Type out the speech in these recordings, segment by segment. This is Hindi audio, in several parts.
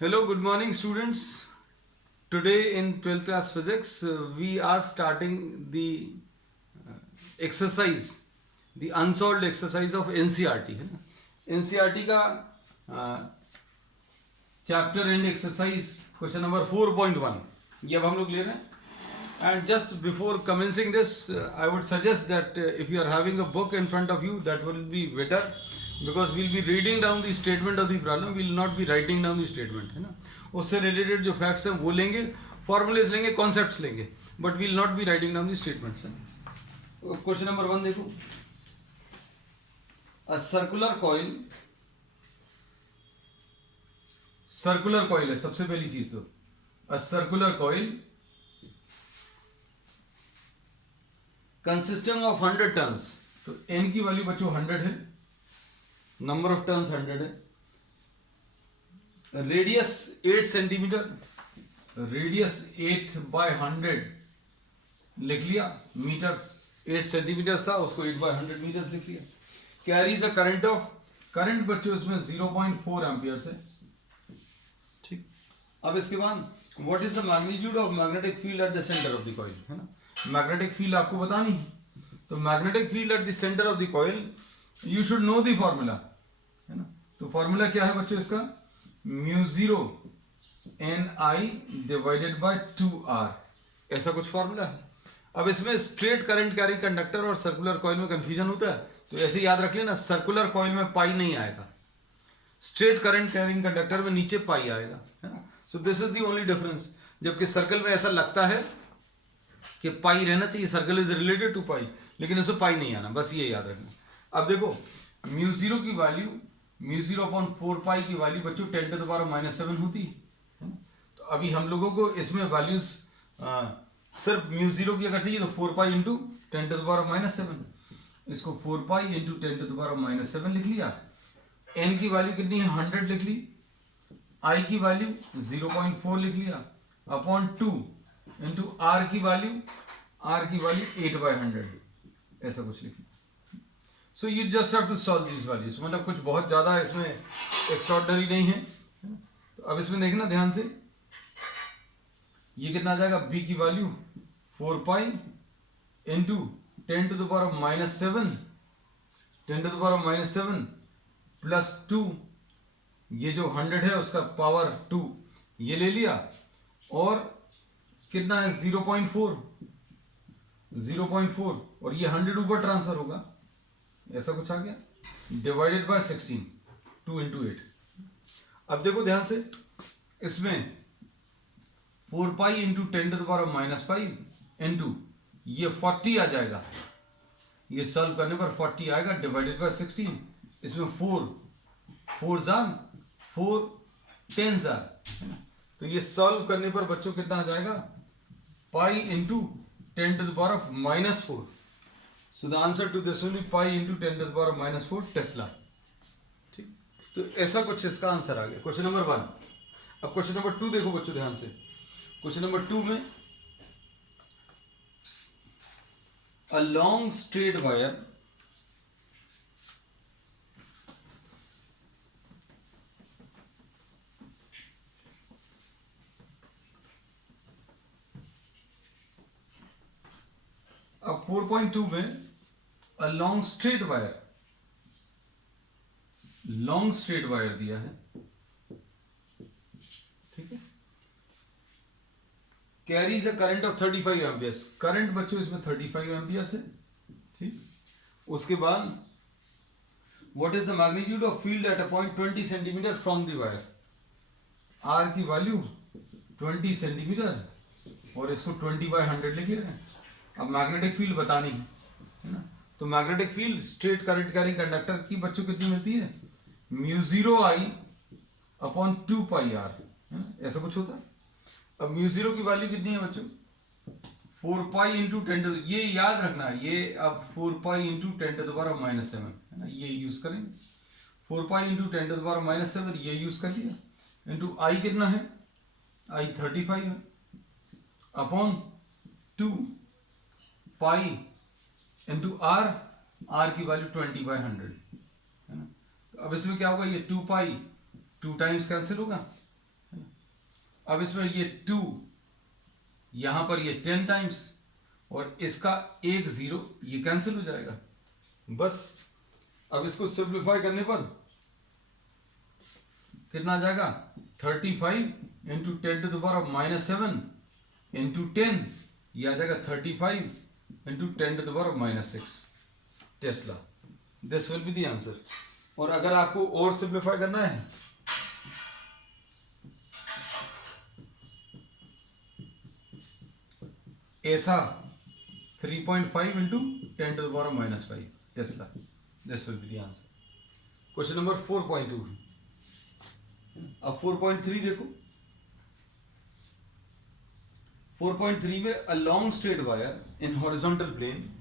Hello, good morning, students. Today in 12th class physics, we are starting the exercise, the unsolved exercise of NCRT. है ना? NCRT का chapter and exercise question number 4.1 ये अब हम लोग ले रहे हैं. And just before commencing this, I would suggest that if you are having a book in front of you, that will be better because we'll be reading down the statement of the problem. We will not be writing down the statement, है ना. उससे related जो facts हैं वो लेंगे, formulas लेंगे, concepts लेंगे, but we will not be writing down the statements. Question number 1 देखो. A circular coil है सबसे पहली चीज तो. A circular coil consisting of 100 turns. तो n की वैल्यू बच्चों 100 है, नंबर ऑफ टर्न्स 100 है, रेडियस 8 सेंटीमीटर, रेडियस 8 बाय 100 लिख लिया, मीटर्स 8 सेंटीमीटर था उसको 8 बाय 100 मीटर्स लिख लिया. कैरीज अ करंट बच्चों इसमें 0.4 एम्पियर्स है. ठीक. अब इसके बाद what is the magnitude of magnetic field at the centre of the coil, है ना. मैग्नेटिक फील्ड आपको बतानी है, तो magnetic field at the centre of the coil you should know the formula, है ना. तो फॉर्मूला क्या है बच्चों इसका, μ0 Ni डिवाइडेड बाय 2R, ऐसा कुछ फॉर्मूला है. अब इसमें स्ट्रेट करंट कैरी कंडक्टर और सर्कुलर कॉइल में कंफ्यूजन होता है, तो ऐसे याद रख लेना, सर्कुलर कॉइल में पाई नहीं आएगा, स्ट्रेट करंट कैरिंग कंडक्टर में नीचे पाई आएगा, है ना. सो this is the only difference. जबकि सर्कल में ऐसा लगता है कि पाई रहना चाहिए, सर्कल इज रिलेटेड टू पाई, लेकिन इसमें पाई नहीं आना, बस ये याद रखना. अब देखो μ0 की वैल्यू, μ0 अपॉन 4 पाई की वैल्यू बच्चों 10 टू द पावर -7 होती है. तो अभी हम लोगों को इसमें वैल्यूज सिर्फ μ0 की अगर चाहिए तो 4 pi into 10 to the power -7, इसको 4 pi into 10 to the power -7 लिख लिया. n की वैल्यू कितनी है 100 लिख ली, i की वैल्यू 0.4 लिख लिया, अपॉन 2 इंटू r की वैल्यू 8 बाय 100, ऐसा कुछ लिख लिया. So you just have to solve this values, मतलब कुछ बहुत ज्यादा इसमें एक्स्ट्राऑर्डिनरी नहीं है. तो अब इसमें देखना ध्यान से, ये कितना आ जाएगा, b की value 4 pi into 10 to the power -7, 10 to the power -7 plus 2, ये जो 100 है उसका पावर 2 ये ले लिया, और कितना है 0.4, और ये 100 ऊपर ट्रांसफर होगा, ऐसा कुछ आ गया, डिवाइडेड बाय 16, 2 इंटू 8. अब देखो ध्यान से, इसमें 4 pi into 10 to the power -5 into ये 40 आ जाएगा, ये सॉल्व करने पर 40 आएगा, डिवाइडेड बाय 16. इसमें 4 जार 4 10 जार, है ना. तो ये सॉल्व करने पर बच्चों कितना आ जाएगा, pi into 10 to the power of -4. So the answer to this will be pi into 10 to the power of -4 tesla. ठीक. तो ऐसा कुछ इसका आंसर आ गया क्वेश्चन नंबर 1. अब क्वेश्चन नंबर 2 देखो बच्चों ध्यान से. क्वेश्चन नंबर 2 में अ लॉन्ग स्ट्रेट वायर अब 4.2 में अ लॉन्ग स्ट्रेट वायर दिया है, ठीक है. Carries a current of 35 amperes, current बच्चों इसमें 35 एम्पियर्स है. ठीक. उसके बाद what is the magnitude of field at a point 20 centimetre from the wire, r की वैल्यू 20 सेंटीमीटर और इसको 20 बाय 100 लिख ले रहे हैं. अब मैग्नेटिक फील्ड बतानी है ना, तो magnetic field straight current carrying conductor की बच्चों कितनी मिलती है, μ0 I अपॉन 2 पाई r, है ना, ऐसा कुछ होता है. अब μ0 की वैल्यू कितनी है बच्चों, 4 पाई इंटू 10 टू, ये याद रखना है, ये अब 4 pi into 10 to the power -7, है ना, ये यूज करेंगे. 4 pi into 10 to the power -7 ये यूज कर लिया, इंटू I कितना है, I 35 है, अपॉन 2 पाई इंटू r की वैल्यू 20 बाय 100, है ना. तो अब इसमें क्या होगा, ये 2 पाई 2 टाइम्स कैंसिल होगा, अब इसमें ये 2, यहां पर ये 10 टाइम्स, और इसका 1 0 ये कैंसिल हो जाएगा बस। अब इसको सिंप्लीफाई करने पर कितना आ जाएगा, 35 इंटू 10⁻⁻7 इंटू 10, ये आ जाएगा 35 into 10⁻⁻6 tesla. This will be the answer. और अगर आपको और सिंप्लीफाई करना है, ऐसा 3.5 into 10⁻⁻5 tesla. This will be the answer. Question number 4.2। अब 4.3 देखो। 4.3 में a long straight wire in horizontal plane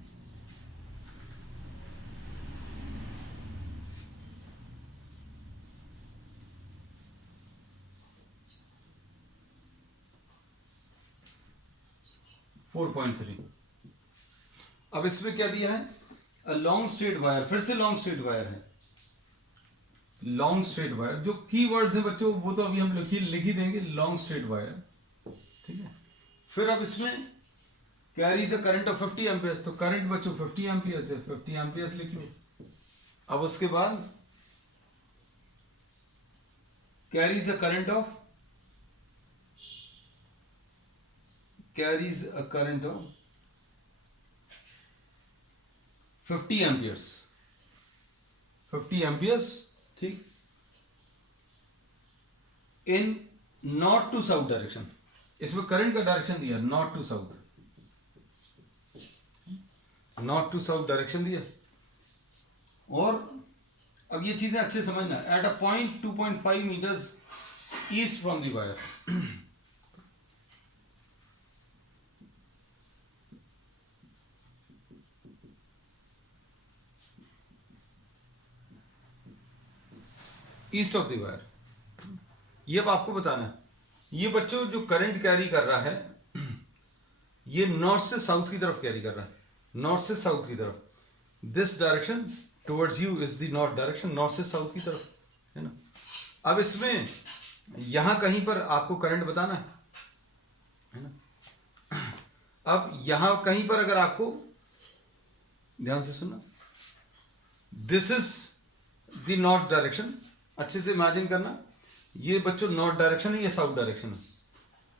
अब इसमें क्या दिया है, अ लॉन्ग स्ट्रेट वायर, फिर से लॉन्ग स्ट्रेट वायर है। लॉन्ग स्ट्रेट वायर, जो की वर्ड्स है बच्चों वो तो अभी हम लिख ही देंगे, लॉन्ग स्ट्रेट वायर, ठीक है। फिर अब इसमें carries a current of 50 amperes, तो करंट बच्चों 50 एम्पियर्स है, 50 एम्पियर्स लिख लो। अब उसके बाद carries a current of 50 amperes, 50 amperes, ठीक, in north to south direction. इसमें करंट का डायरेक्शन दिया north to south, north to south direction दिया। और अब ये चीजें अच्छे समझना, at a point 2.5 metres east from the wire. East of the wire, ये अब आपको बताना है। ये बच्चों जो करंट कैरी कर रहा है, ये नॉर्थ से साउथ की तरफ कैरी कर रहा है, नॉर्थ से साउथ की तरफ। This direction towards you is the north direction, north से साउथ की तरफ, है ना। अब इसमें यहां कहीं पर आपको करंट बताना है ना। अब यहां कहीं पर अगर आपको, ध्यान से सुनना, this is the north direction, अच्छे से इमेजिन करना, ये बच्चों नॉर्थ डायरेक्शन है, ये साउथ डायरेक्शन है,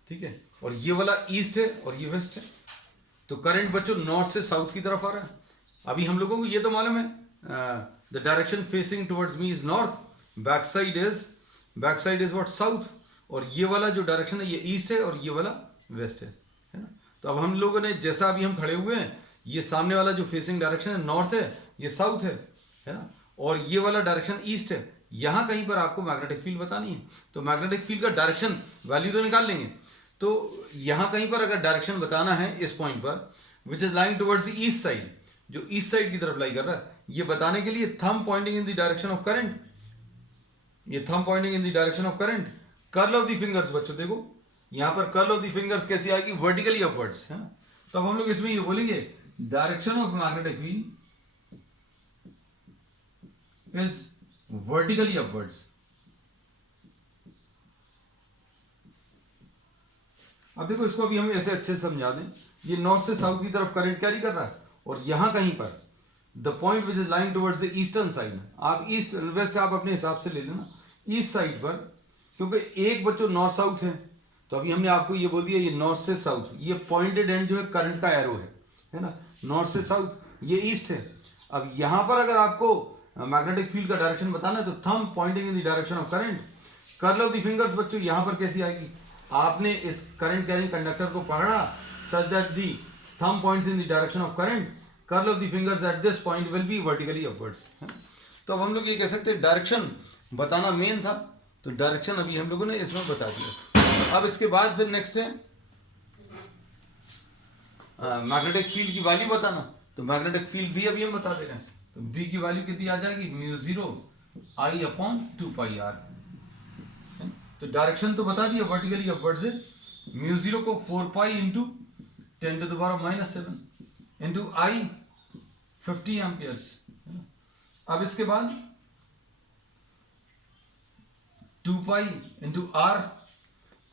ठीक है। और ये वाला ईस्ट है और ये वेस्ट है, तो करंट बच्चों नॉर्थ से साउथ की तरफ आ रहा है। अभी हम लोगों को ये तो मालूम है, the direction facing towards me is north, back side is what, south, और ये वाला जो डायरेक्शन है ये ईस्ट है और ये वाला वेस्ट है ना। तो अब हम लोगों ने, जैसा अभी हम खड़े हुए हैं, ये सामने वाला जो फेसिंग डायरेक्शन है नॉर्थ है, ये साउथ है ना, और ये वाला डायरेक्शन ईस्ट है। यहां कहीं पर आपको मैग्नेटिक फील्ड बतानी है, तो मैग्नेटिक फील्ड का डायरेक्शन वैल्यू तो निकाल लेंगे। तो यहां कहीं पर अगर डायरेक्शन बताना है इस पॉइंट पर, विच is lying towards the east side, जो ईस्ट साइड की तरफ लाई कर रहा है, ये बताने के लिए thumb pointing in the direction of current, ये thumb pointing in the direction of current, curl of the fingers बच्चों देखो, यहां पर कर्ल ऑफ द फिंगर्स कैसी आएगी, वर्टिकली अपवर्ड्स, है ना। तो अब हम लोग इसमें ये बोलेंगे, direction of magnetic field is vertically upwards. अब देखो इसको अभी हम ऐसे अच्छे से समझा दें, ये नॉर्थ से साउथ की तरफ करंट कैरी कर रहा है, और यहां कहीं पर the point which is lying towards the eastern side, आप ईस्ट वेस्ट आप अपने हिसाब से ले लेना, ईस्ट साइड पर, क्योंकि एक बच्चों नॉर्थ साउथ है, तो अभी हमने आपको ये बोल दिया, ये नॉर्थ से साउथ, ये पॉइंटेड एंड जो है करंट का एरो है ना, नॉर्थ से साउथ, ये ईस्ट है। अब यहां पर अगर आपको मैग्नेटिक फील्ड का डायरेक्शन बताना है, तो thumb pointing in the direction of current, curl of the fingers बच्चों यहां पर कैसी आएगी, आपने इस करंट कैरिंग कंडक्टर को पकड़ा such that the thumb points in the direction of current, curl of the fingers at this point will be vertically upwards, है ना। तो अब हम लोग ये कह सकते हैं डायरेक्शन बताना मेन था, तो डायरेक्शन अभी हम लोगों ने इसमें बता दिया। अब इसके बाद फिर नेक्स्ट है मैग्नेटिक फील्ड की वैल्यू बताना, तो मैग्नेटिक फील्ड भी अभी हम बता दे रहे हैं, तो बी की वैल्यू कितनी आ जाएगी, μ0 I/2πr। तो डायरेक्शन तो बता दिया वर्टिकली अपवर्ड से, μ0 को 4π इंटू 10⁻⁻7 इंटू I 50 एम्पियर्स। अब इसके बाद 2π इंटू R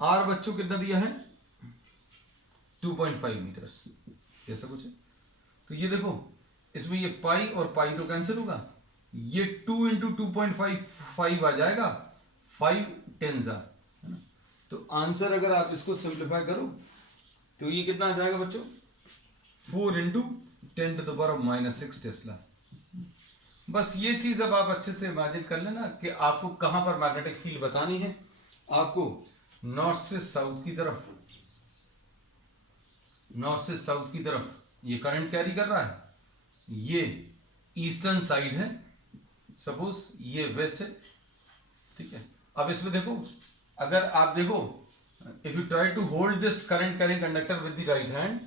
आर बच्चों कितना दिया है 2.5 मीटर्स, ऐसा कुछ है। तो ये देखो इसमें ये पाई और पाई तो कैंसिल होगा, ये 2 इंटू 2.5 आ जाएगा, 5 टेंस आर, है ना। तो आंसर अगर आप इसको सिंप्लीफाई करो तो ये कितना आ जाएगा बच्चों 4 इंटू 10⁻⁻6 टेस्ला। बस ये चीज अब आप अच्छे से इमेजिन कर लेना कि आपको कहां पर मैग्नेटिक फील्ड बतानी है। आपको नॉर्थ से साउथ की तरफ, नॉर्थ से साउथ की तरफ ये करंट कैरी कर रहा है, ये ईस्टर्न साइड है, सपोज ये वेस्ट है, ठीक है। अब इसमें देखो, अगर आप देखो, if you try to hold this current carrying conductor with the right hand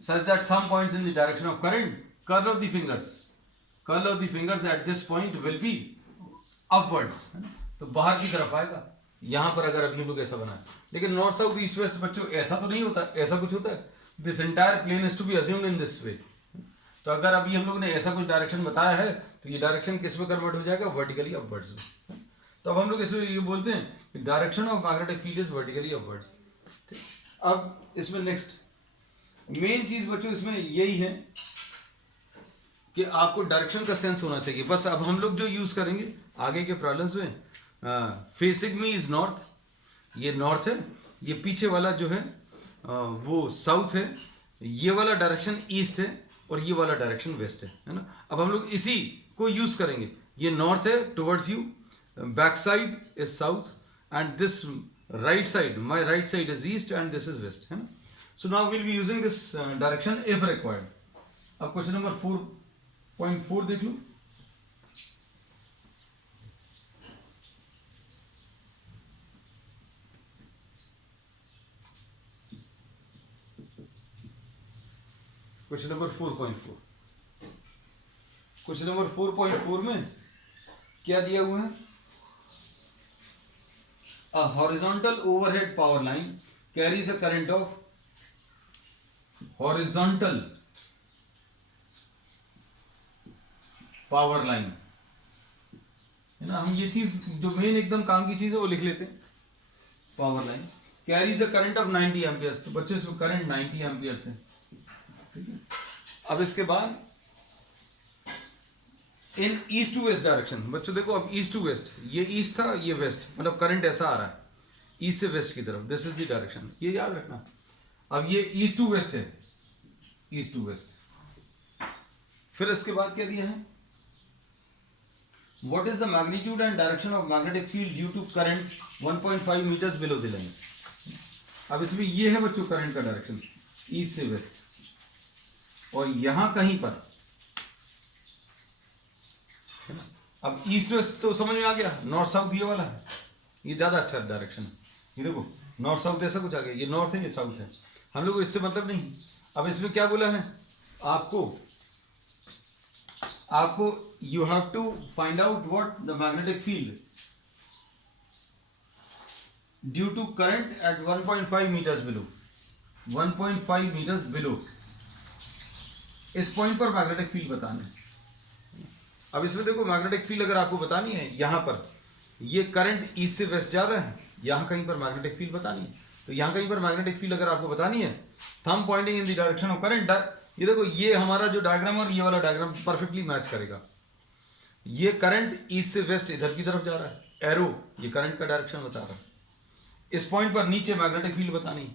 such that thumb points in the direction of current, curl of the fingers at this point will be upwards, तो बाहर की तरफ आएगा। यहां पर अगर अभी हम लोग ऐसा बनाए, लेकिन नॉर्थ साउथ ईस्ट वेस्ट बच्चों ऐसा तो नहीं होता, ऐसा कुछ होता है, this entire plane is to be assumed in this way. तो अगर अभी हम लोग ने ऐसा कुछ डायरेक्शन बताया है तो ये डायरेक्शन किस में कन्वर्ट हो जाएगा, वर्टिकली अपवर्ड्स में। तो अब हम लोग इसमें ये बोलते हैं कि direction of magnetic field is vertically upwards. अब इसमें नेक्स्ट मेन चीज बच्चों इसमें यही है कि आपको डायरेक्शन का सेंस होना चाहिए। बस अब हम लोग जो यूज करेंगे आगे के प्रॉब्लम्स में, फेसिंग मी इज नॉर्थ, ये नॉर्थ है, ये पीछे वाला जो है वो साउथ है, ये वाला डायरेक्शन ईस्ट है और ये वाला डायरेक्शन वेस्ट है ना। अब हम लोग इसी को यूज करेंगे, ये नॉर्थ है towards you, back side is south and this right side, my right side is east and this is west, है ना। So now we'll be using this direction if required. अब क्वेश्चन नंबर 4.4 देख लो। क्वेश्चन नंबर 4.4, क्वेश्चन नंबर 4.4 में क्या दिया हुआ है, a horizontal overhead power line carries a current of horizontal power line, है ना। हम ये चीज जो मेन एकदम काम की चीज है वो लिख लेते हैं। Power line carries a current of 90 amperes, तो बच्चों इसमें करंट 90 एम्पियर्स है, ठीक है। अब इसके बाद इन ईस्ट टू वेस्ट डायरेक्शन, बच्चों देखो अब ईस्ट टू वेस्ट, ये ईस्ट था ये वेस्ट, मतलब करंट ऐसा आ रहा है ईस्ट से वेस्ट की तरफ, दिस इज द डायरेक्शन, ये याद रखना। अब ये ईस्ट टू वेस्ट है, ईस्ट टू वेस्ट। फिर इसके बाद क्या दिया है, what is the magnitude and direction of magnetic field due to current 1.5 metres below the line. अब इसमें ये है बच्चों करंट का डायरेक्शन ईस्ट से वेस्ट, और यहां कहीं पर, है ना। अब ईस्ट वेस्ट तो समझ में आ गया, नॉर्थ साउथ ये वाला है, ये ज्यादा अच्छा डायरेक्शन है। ये देखो नॉर्थ साउथ ऐसा कुछ आ गया, ये नॉर्थ है ये साउथ है, हम लोग को इससे मतलब नहीं। अब इसमें क्या बोला है आपको you have to find out what the magnetic field due to current at 1.5 metres below, 1.5 metres below, इस पॉइंट पर मैग्नेटिक फील्ड बताना है। अब इसमें देखो मैग्नेटिक फील्ड अगर आपको बतानी है, यहां पर ये करंट ईस्ट से वेस्ट जा रहा है, यहां कहीं पर मैग्नेटिक फील्ड बतानी है, तो यहां कहीं पर मैग्नेटिक फील्ड अगर आपको बतानी है, thumb pointing in the direction of current, ये देखो ये हमारा जो डायग्राम और ये वाला डायग्राम परफेक्टली मैच करेगा। ये करंट ईस्ट से वेस्ट इधर की तरफ जा रहा है, एरो ये करंट का डायरेक्शन बता रहा है। इस पॉइंट पर नीचे मैग्नेटिक फील्ड बतानी है,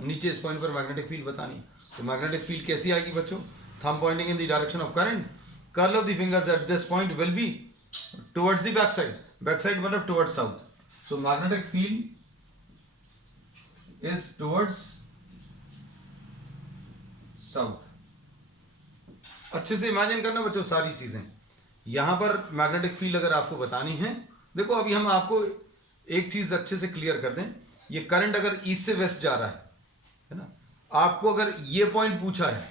नीचे इस पॉइंट पर मैग्नेटिक फील्ड बतानी है, तो मैग्नेटिक फील्ड कैसी आएगी बच्चों, thumb pointing in the direction of current, curl of the fingers at this point will be towards the back side, back side मतलब towards south, so magnetic field is towards south। अच्छे से इमेजिन करना बच्चों सारी चीजें। यहां पर मैग्नेटिक फील्ड अगर आपको बतानी है, देखो अभी हम आपको एक चीज अच्छे से क्लियर कर दें, ये करंट अगर ईस्ट से वेस्ट जा रहा है ना, आपको अगर ये पॉइंट पूछा है,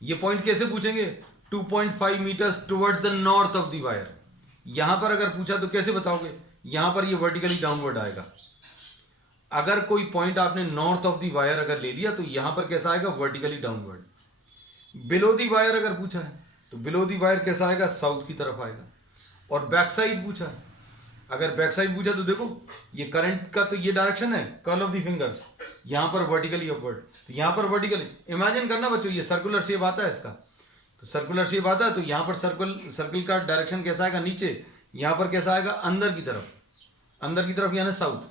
ये पॉइंट कैसे पूछेंगे, 2.5 metres towards the north of the wire. यहां पर अगर पूछा तो कैसे बताओगे, यहां पर ये वर्टिकली डाउनवर्ड आएगा। अगर कोई पॉइंट आपने नॉर्थ ऑफ द वायर अगर ले लिया तो यहां पर कैसा आएगा, vertically downward. Below the wire अगर पूछा है तो बिलो द वायर कैसा आएगा, साउथ की तरफ आएगा। और बैक साइड पूछा है, अगर बैक साइड पूछा तो देखो ये करंट का तो ये डायरेक्शन है, कर्ल ऑफ द फिंगर्स, यहाँ पर वर्टिकली अपवर्ड, तो यहाँ पर वर्टिकली। इमेजिन करना बच्चों, ये सर्कुलर शेप आता है इसका, तो सर्कुलर शेप आता है तो यहाँ पर सर्कल का डायरेक्शन कैसा आएगा, नीचे, यहाँ पर कैसा आएगा, अंदर की तरफ यानी साउथ,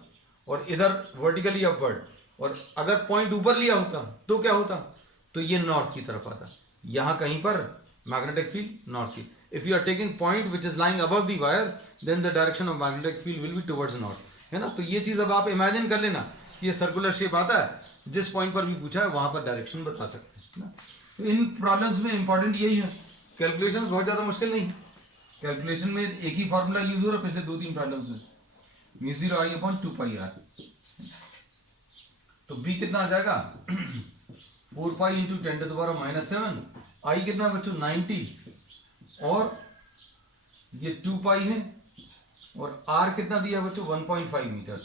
और इधर वर्टिकली अपवर्ड। और अगर पॉइंट ऊपर लिया होता तो क्या होता, तो ये नॉर्थ की तरफ आता, यहाँ कहीं पर मैग्नेटिक फील्ड नॉर्थ की। If you are taking point which is lying above the wire, then the direction of magnetic field will be towards north, है ना। तो ये चीज अब आप इमेजिन कर लेना, ये सर्कुलर शेप आता है, जिस पॉइंट पर भी पूछा है वहां पर डायरेक्शन बता सकते हैं ना। तो इन प्रॉब्लम्स में इंपॉर्टेंट यही है, कैलकुलेशन बहुत ज्यादा मुश्किल नहीं है। कैलकुलेशन में एक ही फॉर्मूला यूज हो रहा है पिछले 2-3 प्रॉब्लम्स में, μ0I/2πr। तो b कितना आ जाएगा 4π × 10⁻⁻⁷, I कितना बच्चों 90, और ये 2π है, और r कितना दिया बच्चों 1.5 मीटर,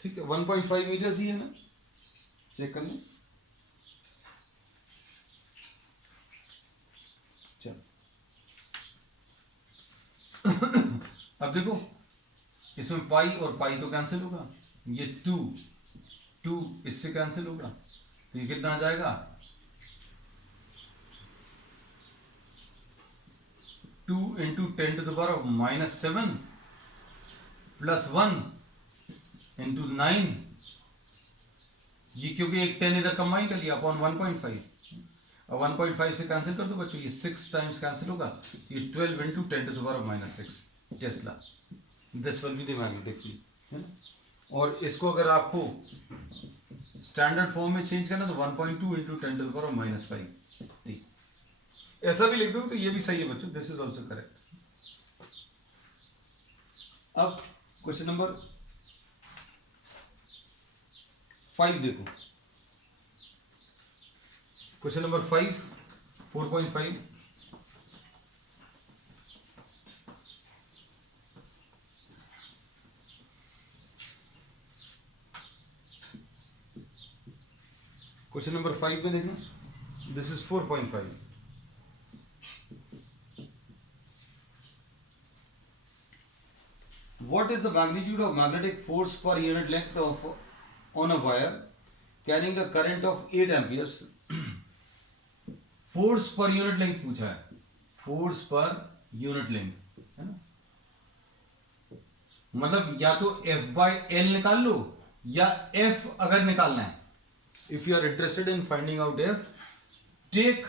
ठीक है 1.5 मीटर ही है ना, चेक कर लें। चलो अब देखो इसमें पाई और पाई तो कैंसिल होगा, ये 2 इससे कैंसिल होगा, तो ये कितना आ जाएगा 2 × 10⁻⁷ प्लस 1 × 9, ये क्योंकि एक 10 इधर कंबाइन कर लिया अपॉन 1.5, और 1.5 से कैंसिल कर दो बच्चों, ये 6 टाइम्स कैंसिल होगा, ये 12 × 10⁻⁻6 tesla, this will be the magnetic field, है ना। और इसको अगर आपको स्टैंडर्ड फॉर्म में चेंज करना तो 1.2 × 10⁻⁵, ऐसा भी लिख दो तो ये भी सही है बच्चों, दिस इज ऑल्सो करेक्ट। अब क्वेश्चन नंबर 5 देखो, क्वेश्चन नंबर 5 4.5, क्वेश्चन नंबर 5 में देखना, this is 4.5। What is the magnitude of magnetic force per unit length of on a wire carrying a current of 8 amperes? Force पर यूनिट लेंथ पूछा है, फोर्स पर यूनिट लेंथ, है ना। मतलब या तो F/L निकाल लो, या F अगर निकालना है, if you are interested in finding out F, take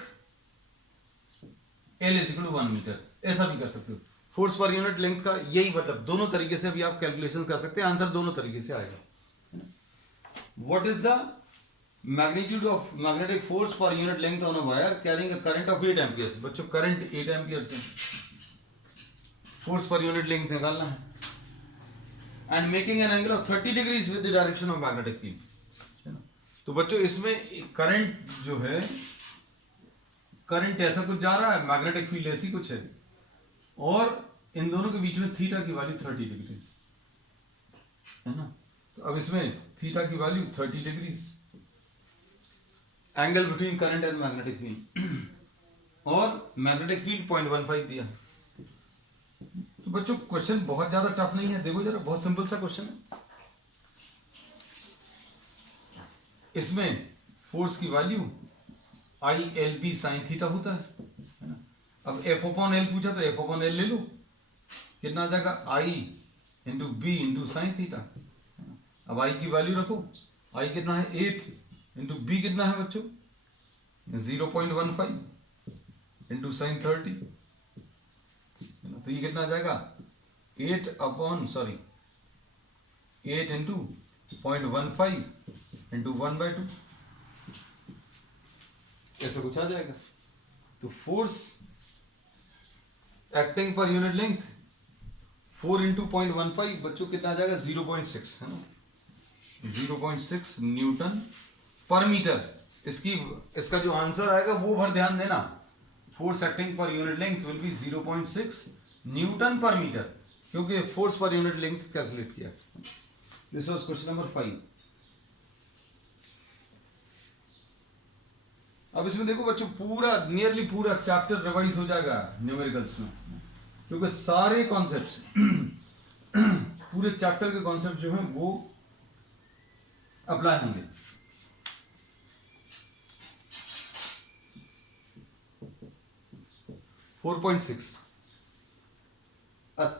L = 1 metre, ऐसा भी कर सकते हो। फोर्स पर यूनिट लेंथ का यही मतलब, दोनों तरीके से भी आप कैलकुलेशन कर सकते हैं, आंसर दोनों तरीके से आएगा। What is the magnitude of magnetic force पर unit length on a wire carrying a current of 8 amperes. बच्चों करंट 8 एम्पियर्स है, फोर्स पर यूनिट लेंथ निकालना है, and making an angle of 30 degrees with the direction of magnetic field, है ना। तो बच्चों इसमें करंट जो है, करंट ऐसा कुछ जा रहा है, मैग्नेटिक फील्ड ऐसी कुछ है, और इन दोनों के बीच में थीटा की वैल्यू 30 डिग्रीज, है ना। तो अब इसमें थीटा की value 30 degrees, angle between current and magnetic field, और मैग्नेटिक फील्ड 0.15 दिया। तो बच्चों क्वेश्चन बहुत ज्यादा टफ नहीं है, देखो जरा, बहुत सिंपल सा क्वेश्चन है। इसमें फोर्स की वैल्यू ILB sin थीटा होता है ना। अब F/L पूछा तो F/L ले लो, कितना आ जाएगा I × B × sin थीटा। अब I की वैल्यू रखो, I कितना है 8 × B कितना है बच्चों 0.15 × sin 30, तो ये कितना आ जाएगा 8 × 0.15 × 1/2, ऐसा कुछ आ जाएगा। तो फोर्स एक्टिंग पर यूनिट लेंथ 4 × 0.15 बच्चों कितना आ जाएगा 0.6, है ना, 0.6 न्यूटन पर मीटर। इसका जो आंसर आएगा वो भर ध्यान देना, फोर्स एक्टिंग पर unit length will be 0.6 newton पर मीटर, क्योंकि फोर्स पर यूनिट लेंथ कैलकुलेट किया। This was question number 5। अब इसमें देखो बच्चों, पूरा नियरली पूरा चैप्टर रिवाइज हो जाएगा न्यूमेरिकल्स में। क्योंकि सारे कॉन्सेप्ट्स पूरे चैप्टर के कॉन्सेप्ट जो हैं वो अप्लाई होंगे। Four 4.6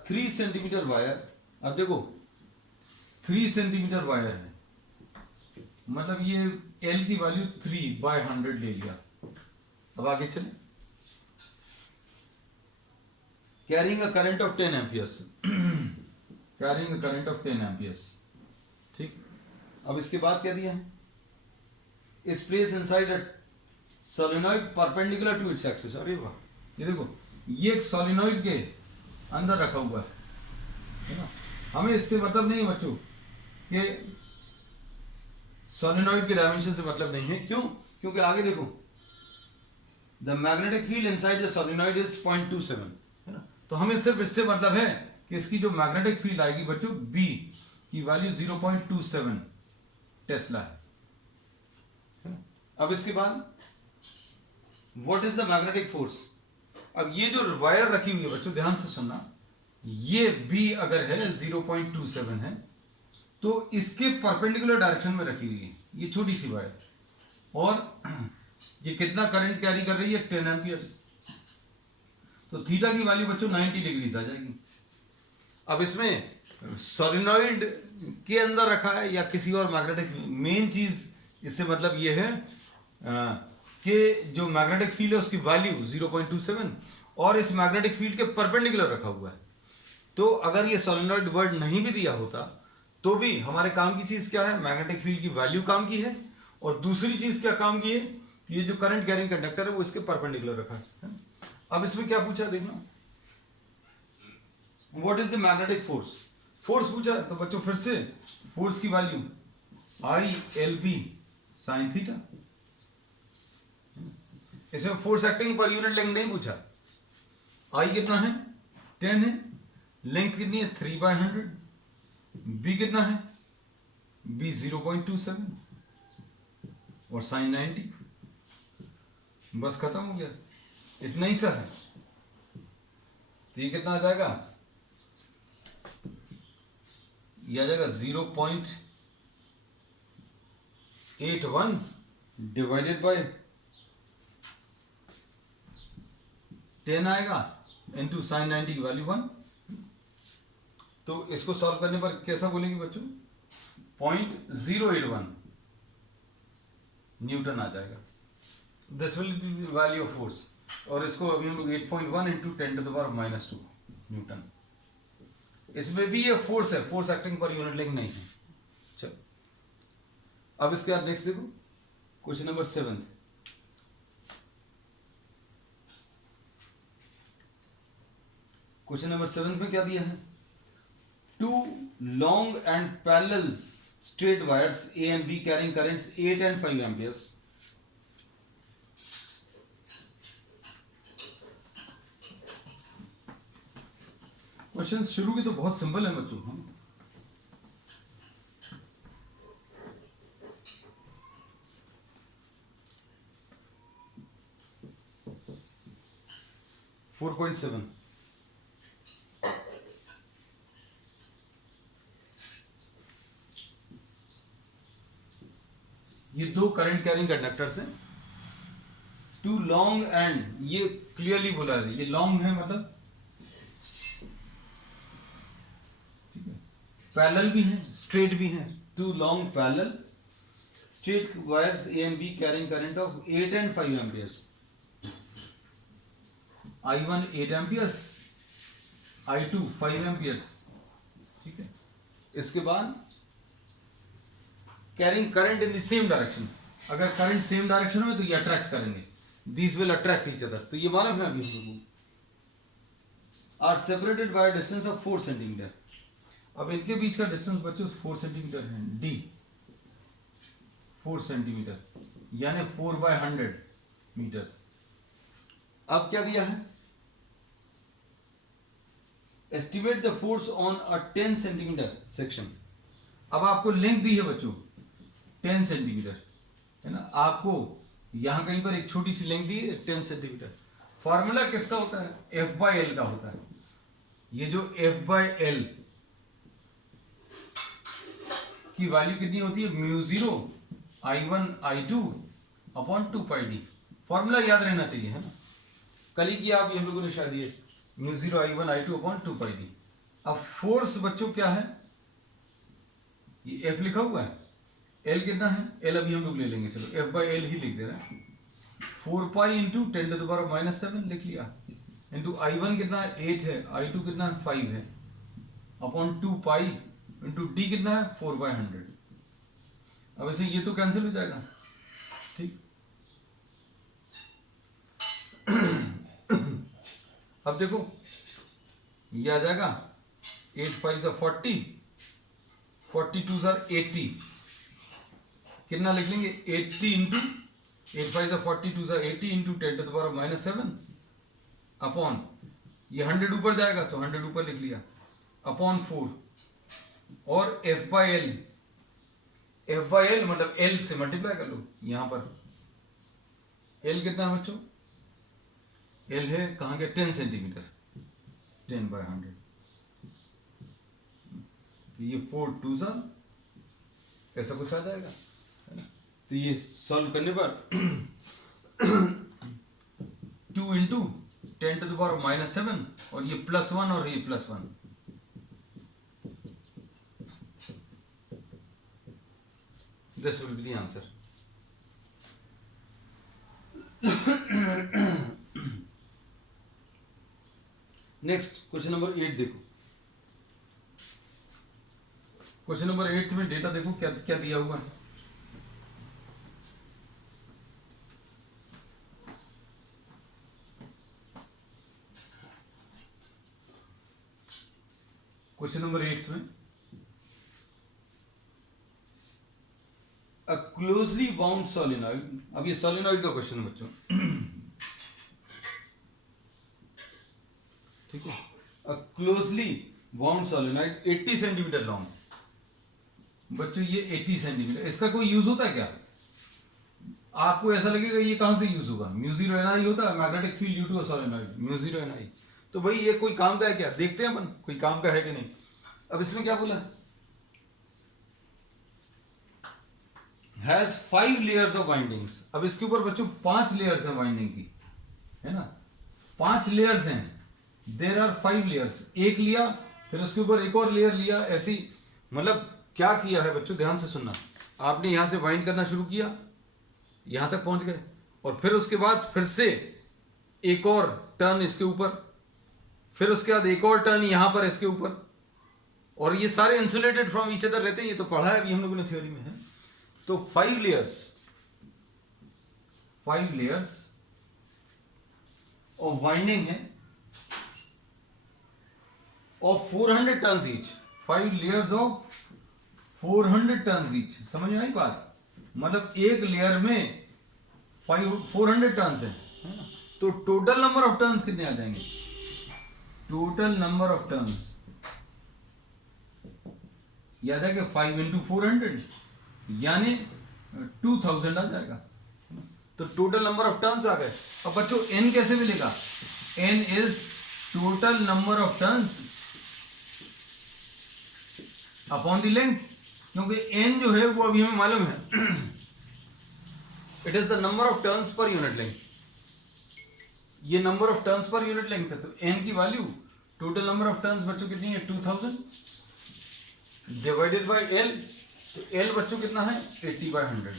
3 centimetre wire. अब देखो 3 सेंटीमीटर वायर है, मतलब ये L की वैल्यू 3/100 ले लिया। अब आगे चले। Carrying a current of 10 amperes, carrying a current of 10 amperes. ठीक, अब इसके बाद क्या दिया है, is place inside a solenoid perpendicular to its axis. अरे वाह, ये देखो ये एक सोलेनॉइड के अंदर रखा हुआ है ना। हमें इससे मतलब नहीं है बच्चों कि सोलेनॉइड के डायमेंशन से मतलब नहीं है। क्यों? क्योंकि आगे देखो the magnetic field inside the solenoid is 0.27 है ना। तो हमें सिर्फ इससे मतलब है कि इसकी जो मैग्नेटिक फील्ड आएगी बच्चों बी की वैल्यू 0.27 टेस्ला है। अब इसके बाद what is the magnetic force. अब ये जो वायर रखी हुई है बच्चों ध्यान से सुनना, ये बी अगर है 0.27 है तो इसके परपेंडिकुलर डायरेक्शन में रखी हुई है ये छोटी सी वायर, और ये कितना करंट कैरी कर रही है 10 एम्पियर्स। तो थीटा की वैल्यू बच्चों 90 डिग्रीज आ जाएगी। अब इसमें सोलेनॉइड के अंदर रखा है या किसी और मैग्नेटिक, मेन चीज इससे मतलब ये है कि जो मैग्नेटिक फील्ड है उसकी वैल्यू 0.27 और इस मैग्नेटिक फील्ड के परपेंडिकुलर रखा हुआ है। तो अगर ये सोलेनॉइड वर्ड नहीं भी दिया होता तो भी हमारे काम की चीज क्या है, मैग्नेटिक फील्ड की वैल्यू काम की है, और दूसरी चीज क्या काम की है, ये जो करंट कैरिंग कंडक्टर है वो इसके परपेंडिकुलर रखा है। अब इसमें क्या पूछा देखना, what is the magnetic force. Force पूछा तो बच्चों फिर से फोर्स की वैल्यू ILB साइन थीटा। इसमें फोर्स एक्टिंग पर यूनिट लेंथ नहीं पूछा। I कितना है 10 है, लेंथ कितनी है 3/100, B कितना है B 0.27 और साइन 90। बस खत्म हो गया, इतना ही सा है। तो ये कितना आ जाएगा, ये आ जाएगा 0.81 डिवाइडेड बाय 10 आएगा इंटू साइन 90 की वैल्यू 1। तो इसको सॉल्व करने पर कैसा बोलेंगे बच्चों, 0.081 न्यूटन आ जाएगा। This will B value of force, और इसको अभी हम लोग 8.1 इंटू 10⁻⁻² न्यूटन। इसमें भी ये फोर्स है, फोर्स एक्टिंग पर यूनिट लेंथ नहीं है। चलो अब इसके बाद नेक्स्ट देखो क्वेश्चन नंबर 7। क्वेश्चन नंबर 7 में क्या दिया है, 2 long and parallel straight wires A and B carrying currents 8 and 5 amperes question शुरू की तो बहुत सिंपल है बच्चों। हम 4.7 ये दो करंट कैरिंग कंडक्टर्स हैं, 2 लॉन्ग एंड, ये क्लियरली बोला है ये लॉन्ग है मतलब ठीक है, पैरेलल भी है स्ट्रेट भी है, 2 long parallel straight wires A and B carrying current of 8 and 5 amperes। I1 8 amperes, I2 5 amperes। ठीक है, इसके बाद carrying current in the same direction. अगर करंट सेम डायरेक्शन में तो ये अट्रैक्ट करेंगे, this will attract each other. तो ये मालूम है अभी हम लोगों को। Are separated by distance of 4 centimetre. अब इनके बीच का डिस्टेंस बच्चों 4 सेंटीमीटर है, डी 4 सेंटीमीटर यानी 4/100 मीटर्स। अब क्या दिया है, estimate the force on a 10 centimetre section. अब आपको लेंथ दी है बच्चों 10 सेंटीमीटर है ना, आपको यहां कहीं पर एक छोटी सी लेंथ दी है 10 सेंटीमीटर। फॉर्मूला किसका होता है, F/L का होता है। ये जो F/L की वैल्यू कितनी होती है, μ0 I1 I2 upon 2πd। Formula याद रहना चाहिए, है ना, कल ही किया आप हम लोगों ने शायद ये μ0 I1 I2 अपॉन 2πd। अब फोर्स बच्चों क्या है, ये F लिखा हुआ है, L कितना है, L अभी हम लोग ले लेंगे, चलो F/L ही लिख दे रहे हैं, 4π इंटू 10⁻⁻7 लिख लिया, इंटू I1 कितना है 8 है, I2 कितना है 5 है, अपॉन 2π इंटू D कितना है 4/100। अब ऐसे ये तो कैंसिल हो जाएगा, ठीक। अब देखो ये आ जाएगा 8 5 40, 42 80, कितना लिख लेंगे 80 इंटू 8 5 42 80 इंटू 10⁻⁻7 अपॉन ये 100 ऊपर जाएगा तो 100 ऊपर लिख लिया, अपॉन 4 और F/L मतलब L से मल्टीप्लाई कर लो, यहां पर L कितना है बच्चों, L है कहां के 10 सेंटीमीटर, 10/100, ये 4 2 ऐसा कुछ आ जाएगा, है ना। तो ये सॉल्व करने पर 2 इंटू 10⁻⁻7 और ये +1 और ये +1, this will be the answer. Next question number 8 देखो, क्वेश्चन नंबर 8 में डेटा देखो क्या क्या दिया हुआ है। क्वेश्चन नंबर 8 में अ क्लोजली बाउंड सोलेनॉइड, अब ये सोलेनॉइड का क्वेश्चन है बच्चों, ठीक है। A closely bound solenoid 80 centimetre long, बच्चों ये 80 सेंटीमीटर, इसका कोई यूज होता है क्या, आपको ऐसा लगेगा ये कहां से यूज होगा, μ0 Ni होता है, magnetic field due to a solenoid, μ0 Ni, तो भाई ये कोई काम का है क्या, देखते हैं अपन कोई काम का है कि नहीं। अब इसमें क्या बोला, हैज 5 लेयर्स ऑफ वाइंडिंग्स, अब इसके ऊपर बच्चों 5 लेयर्स हैं वाइंडिंग की, है ना, 5 लेयर्स हैं, देयर आर 5 लेयर्स, एक लिया फिर उसके ऊपर एक और लेयर लिया, ऐसी, मतलब क्या किया है बच्चों, ध्यान से सुनना, आपने यहां से वाइंड करना शुरू किया, यहां तक पहुंच गए, और फिर उसके बाद फिर से एक और टर्न इसके ऊपर, फिर उसके बाद एक और टर्न यहां पर इसके ऊपर, और ये सारे इंसुलेटेड फ्रॉम ईच अदर रहते हैं, ये तो पढ़ा है अभी हम लोगों ने थ्योरी में, है। तो 5 लेयर्स ऑफ वाइंडिंग है of 400 turns each, 5 layers of 400 turns each, समझ में आई बात, मतलब एक लेयर में 400 टर्न्स है ना, तो टोटल नंबर ऑफ टर्न्स कितने आ जाएंगे, टोटल नंबर ऑफ टर्न्स याद है कि 5 इंटू 400 यानी 2000 आ जाएगा, तो टोटल नंबर ऑफ टर्न्स आ गए। अब बच्चों n कैसे मिलेगा, n is total number of turns upon the length, क्योंकि n जो है वो अभी हमें मालूम है it is the number of turns पर यूनिट लेंथ, ये नंबर ऑफ टर्न्स पर यूनिट लेंथ है, तो n की value total number of turns बच्चों कितनी है 2000 डिवाइडेड बाय l, तो l बच्चों कितना है 80/100,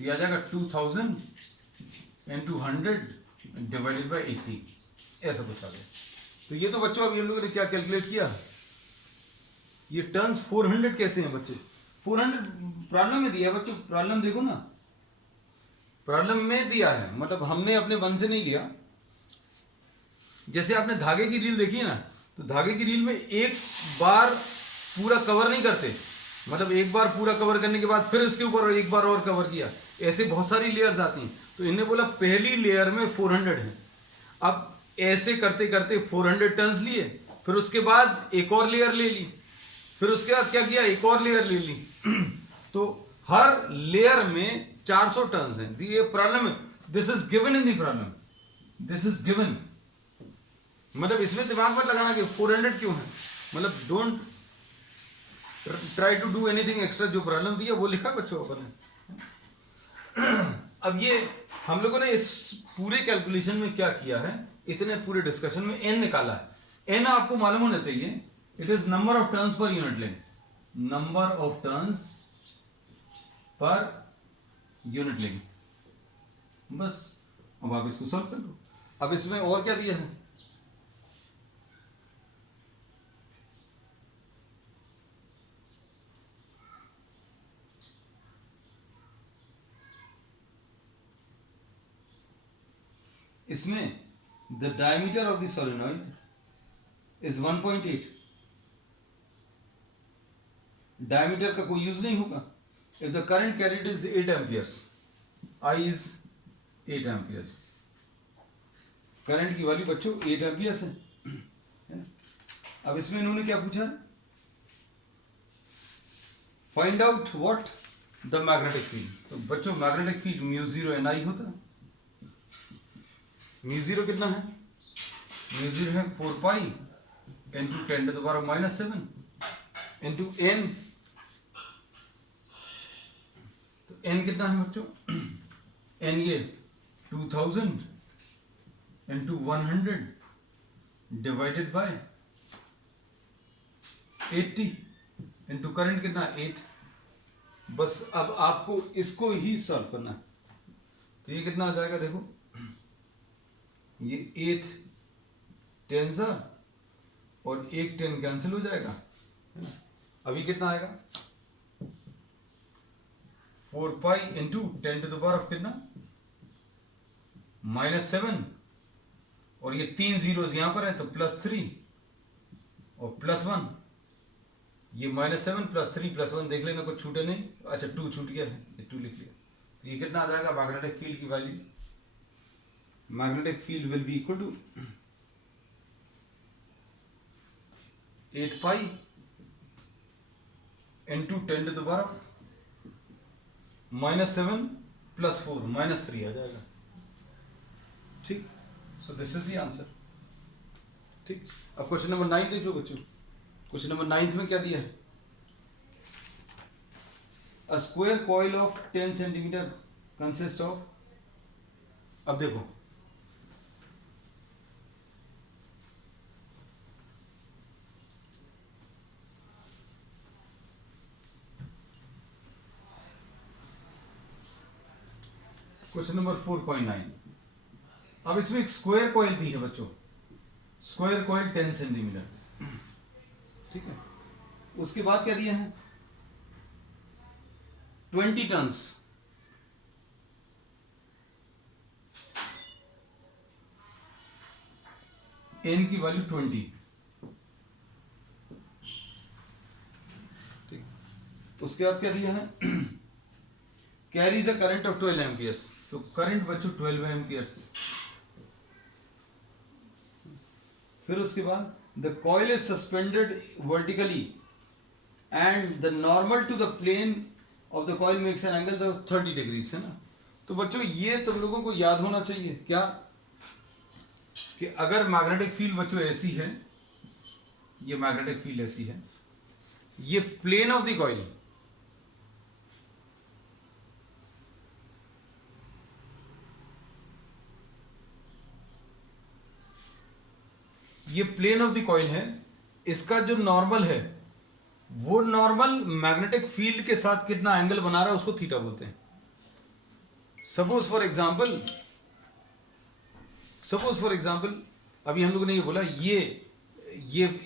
ये आ जाएगा 2000 into 100 डिवाइडेड बाय 80, ऐसा कुछ आ गया। तो ये तो बच्चों अभी हम लोगों ने क्या कैलकुलेट किया, ये टर्न्स 400 कैसे हैं बच्चे, 400 प्रॉब्लम में दिया है बच्चों, प्रॉब्लम देखो ना, प्रॉब्लम में दिया है, मतलब हमने अपने मन से नहीं लिया। जैसे आपने धागे की रील देखी है ना, तो धागे की रील में एक बार पूरा कवर नहीं करते, मतलब एक बार पूरा कवर करने के बाद फिर इसके ऊपर एक बार और कवर किया, ऐसे बहुत सारी लेयर्स आती हैं, तो इन्हें बोला पहली लेयर में 400 है, अब ऐसे करते करते 400 टर्न्स लिए, फिर उसके बाद एक और लेयर ले ली, फिर उसके बाद क्या किया एक और लेयर ले ली तो हर लेयर में 400 टर्न्स हैं। ये प्रॉब्लम है, this is given in the problem, this is given मतलब इसमें दिमाग मत लगाना कि 400 क्यों है, मतलब don't try to do anything extra, जो प्रॉब्लम दिया वो लिखा बच्चों अपन ने। अब ये हम लोगों ने इस पूरे कैलकुलेशन में क्या किया है, इतने पूरे डिस्कशन में एन निकाला है। एन आपको मालूम होना चाहिए, it is number of turns पर unit length, number of turns पर यूनिट लेंथ, बस। अब आप इसको सॉल्व कर लो। अब इसमें और क्या दिया है, इसमें the diameter of the solenoid is 1.8। Diameter का कोई यूज नहीं होगा। If the current carried is 8 amperes, I is 8 amperes, current की वैल्यू बच्चों 8 एम्पियर्स है। अब इसमें इन्होंने क्या पूछा, find out what the magnetic field. तो बच्चों मैग्नेटिक फील्ड म्यू 0 एन आई होता है। म्यू 0 कितना है, म्यू 0 है 4 पाई इंटू 10⁻⁻7 इंटू एन। तो एन कितना है बच्चों, एन ये 2000 into 100 divided by 80 into current कितना 8। बस अब आपको इसको ही सॉल्व करना है। तो ये कितना आ जाएगा, देखो ये 8 10 और 1 10 कैंसिल हो जाएगा, है ना। अभी कितना आएगा, 4 पाई इंटू 10⁻⁻ कितना -7, और ये 3 जीरोस यहां पर है तो +3 और +1, ये -7 +3 +1 देख लेना, कुछ छूटे नहीं। अच्छा 2 छूट गया है, ये 2 लिख लिया। तो ये कितना आ जाएगा मैग्नेटिक फील्ड की value, magnetic field will be equal to 8 pi into 10⁻⁻7 +4 -3 आ जाएगा, ठीक। So this is the answer, ठीक। अब क्वेश्चन नंबर 9 देख लो बच्चों। क्वेश्चन नंबर 9 में क्या दिया है, a square coil of 10 centimetre consist of. अब देखो क्वेश्चन नंबर 4.9। अब इसमें एक स्क्वायर कॉइल दी है बच्चों, स्क्वायर कॉइल 10 सेंटीमीटर, ठीक है। उसके बाद क्या दिया है, 20 टर्न्स, एन की वैल्यू 20, ठीक। उसके बाद क्या दिया है, carries a current of 12 amperes. तो करंट बच्चों 12 एम्पियर्स। फिर उसके बाद the coil is suspended vertically and the normal to the plane of the coil makes an angle of 30 degrees, है ना। तो बच्चों ये तुम लोगों को याद होना चाहिए क्या, कि अगर मैग्नेटिक फील्ड बच्चों ऐसी है, ये मैग्नेटिक फील्ड ऐसी है, ये प्लेन ऑफ द कॉइल, ये प्लेन ऑफ द कॉइल है, इसका जो नॉर्मल है वो नॉर्मल मैग्नेटिक फील्ड के साथ कितना एंगल बना रहा है उसको थीटा बोलते हैं। सपोज फॉर एग्जांपल अभी हम लोगों ने ये बोला, ये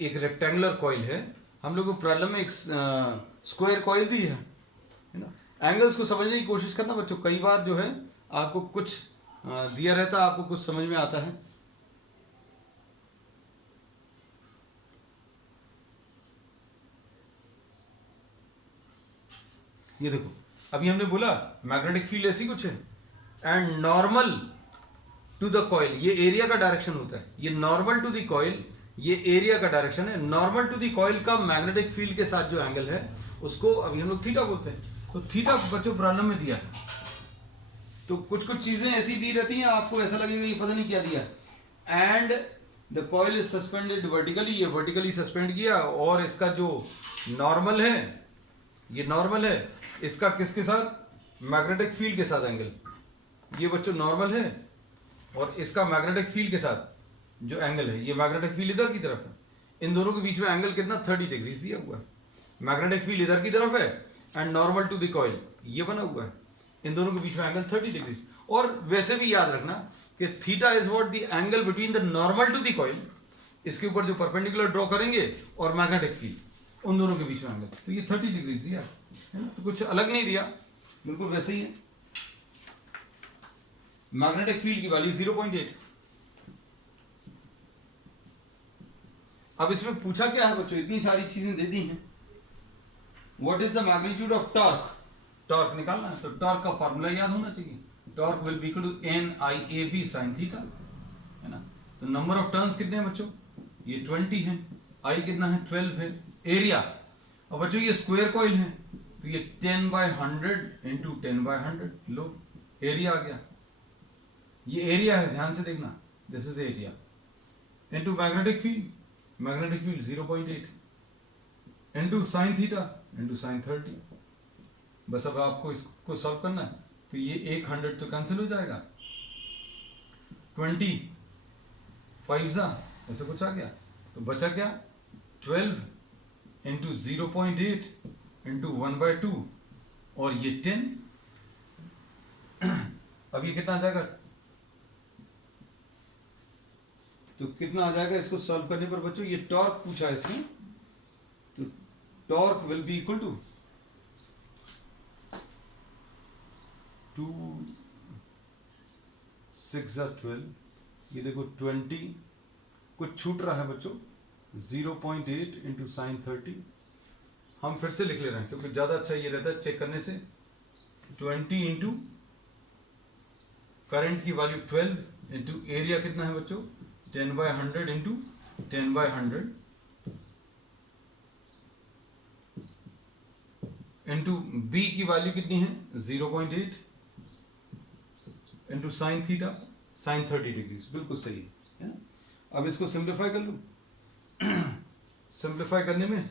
एक रेक्टेंगुलर कॉइल है, हम लोग को प्रॉब्लम में एक स्क्वायर कॉइल दी है ना। एंगल्स को समझने की कोशिश करना बच्चों, कई बार जो है आपको कुछ दिया रहता है, आपको कुछ समझ में आता है। ये देखो अभी हमने बोला मैग्नेटिक फील्ड ऐसी कुछ है, and normal to the coil, ये एरिया का डायरेक्शन होता है, ये नॉर्मल टू द कॉइल, ये एरिया का डायरेक्शन है। नॉर्मल टू द कॉइल का मैग्नेटिक फील्ड के साथ जो एंगल है उसको अभी हम लोग थीटा बोलते हैं। तो थीटा बच्चों प्रॉब्लम में दिया है, तो कुछ कुछ चीजें ऐसी दी रहती हैं आपको ऐसा लगेगा ये पता नहीं क्या दिया, and the coil is suspended vertically, ये वर्टिकली सस्पेंड किया, और इसका जो नॉर्मल है, ये नॉर्मल है, इसका किसके साथ, मैग्नेटिक फील्ड के साथ एंगल, ये बच्चों नॉर्मल है और इसका मैग्नेटिक फील्ड के साथ जो एंगल है, ये मैग्नेटिक फील्ड इधर की तरफ है, इन दोनों के बीच में एंगल कितना 30 डिग्रीज दिया हुआ है। मैग्नेटिक फील्ड इधर की तरफ है and normal to the coil ये बना हुआ है, इन दोनों के बीच में एंगल 30 डिग्रीज। और वैसे भी याद रखना कि theta is what the angle between the normal to the coil, इसके ऊपर जो परपेंडिकुलर ड्रॉ करेंगे और मैग्नेटिक फील्ड, उन दोनों के बीच में एंगल, तो ये 30 डिग्रीज दिया है ना, तो कुछ अलग नहीं दिया, बिल्कुल वैसे ही है। मैग्नेटिक फील्ड की वैल्यू 0.8। अब इसमें पूछा क्या है बच्चों, इतनी सारी चीजें दे दी हैं, what is the magnitude of torque, torque निकालना है, तो टॉर्क का फार्मूला याद होना चाहिए, torque will be equal to NIAB sin theta, है ना। तो नंबर ऑफ टर्न्स कितने हैं बच्चों, ये 20 है, आई कितना है 12 है, एरिया, अब बच्चों ये स्क्वायर कॉइल है तो ये 10/100 इंटू 10/100, लो एरिया आ गया, ये एरिया है, ध्यान से देखना, this is area, into magnetic field, magnetic field 0.8 into sine theta into sine 30। बस अब आपको इसको सॉल्व करना है, तो ये 100 तो कैंसिल हो जाएगा, 20 5 ऐसे कुछ आ गया, तो बचा क्या 12 इंटू 0.8 इंटू 1/2 और ये 10। अब ये कितना आ जाएगा, तो कितना आ जाएगा इसको सॉल्व करने पर बच्चों, ये टॉर्क पूछा है इसमें, तो torque will be equal to 2 6 12, ये देखो 20, कुछ छूट रहा है बच्चों, 0.8 इंटू साइन 30, हम फिर से लिख ले रहे हैं क्योंकि ज्यादा अच्छा ये रहता है चेक करने से, 20 इंटू करंट की वैल्यू 12 इंटू एरिया कितना है बच्चों 10/100 इंटू 10/100 इंटू बी की वैल्यू कितनी है 0.8 into sine theta sine 30 degrees, बिल्कुल सही है ना। अब इसको सिंप्लीफाई कर लो, सिंप्लीफाई करने में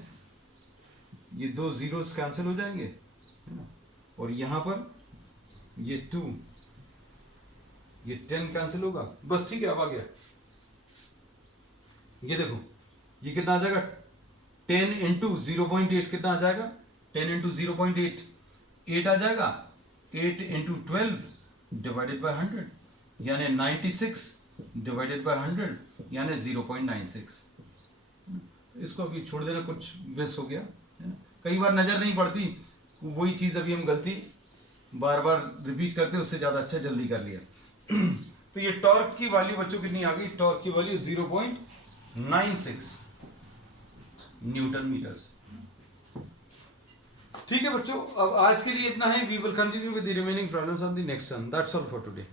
ये दो जीरोस कैंसिल हो जाएंगे, है ना, और यहां पर ये 2 ये 10 कैंसिल होगा, बस ठीक है। अब आ गया, ये देखो ये कितना आ जाएगा 10 इंटू 0.8 कितना आ जाएगा 10 इंटू 0.8 8 आ जाएगा, 8 इंटू 12 डिवाइडेड बाय 100 यानी 96 डिवाइडेड बाय 100 यानी 0.96। इसको अभी छोड़ देना, कुछ मिस हो गया है ना, कई बार नजर नहीं पड़ती, वही चीज अभी हम गलती बार बार रिपीट करते, उससे ज्यादा अच्छा जल्दी कर लिया। तो ये टॉर्क की वैल्यू बच्चों कितनी आ गई, टॉर्क की वैल्यू 0.96 न्यूटन मीटर्स। ठीक है बच्चों, अब आज के लिए इतना है, we will continue with the remaining problems on the next session, that's all for today.